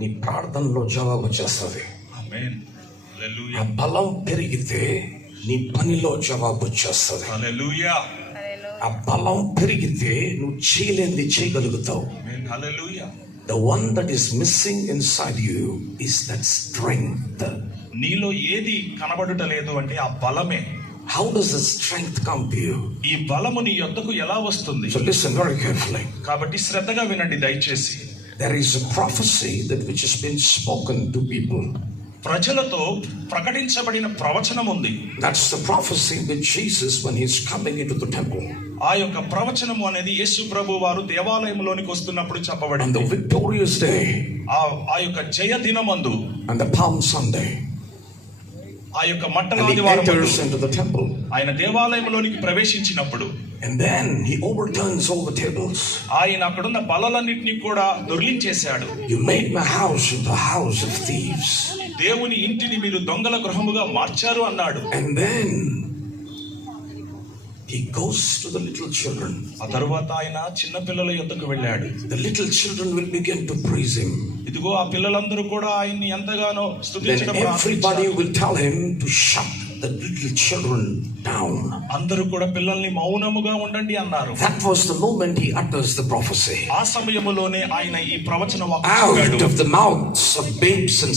నీ ప్రార్థనలో జవాబు చేస్తుంది. ఆ బలం పెరిగితే నీ పనిలో జవాబు చేస్తుంది. ఆ బలం పెరిగితే నువ్వు చేయలేనిది చేయగలుగుతావు. The one that is missing inside you is that strength. నీలో ఏది కనబడుట లేదు అంటే ఆ బలమే. How does the strength come to you? ఈ బలము నీ యొద్దకు ఎలా వస్తుంది? So listen very carefully. కాబట్టి శ్రద్ధగా వినండి దయచేసి. There is a prophecy that which has been spoken to people. ప్రజలతో ప్రకటించబడిన ప్రవచనం ఉంది. That's the prophecy with Jesus when he is coming into the temple. ఆ యొక్క ప్రవచనము అనేది యేసు ప్రభు వారు దేవాలయంలోనికి వస్తున్నప్పుడు చెప్పబడింది. On the victorious day, ఆ యొక్క జయ దినమందు, and the Palm Sunday, ఆ యొక్క మట్టల and he ఆదివారం enters into the temple. ఆయన దేవాలయంలోనికి ప్రవేశించినప్పుడు, and then he overturns all the tables. ఆయన అక్కడున్న బల్లలన్నిటిని కూడా దొర్లించేశాడు. You made my house into a house of thieves. దేవుని ఇంటిని మీరు దొంగల గృహముగా మార్చారు అన్నాడు. And then he goes to the little children. ఆ తరువాత ఆయన చిన్న పిల్లల యొద్దకు వెళ్ళాడు. The little children will begin to praise him. ఇదిగో ఆ పిల్లలందరూ కూడా ఆయన్ని ఎంతగానో స్తుతించడం Then ప్రారంభించారు. everybody will tell him to shut the little children down. అందరూ కూడా పిల్లల్ని మౌనముగా ఉండండి అన్నారు. That was the moment he utters the prophecy. ఆ సమయములోనే ఆయన ఈ ప్రవచన Out of the mouths of babes and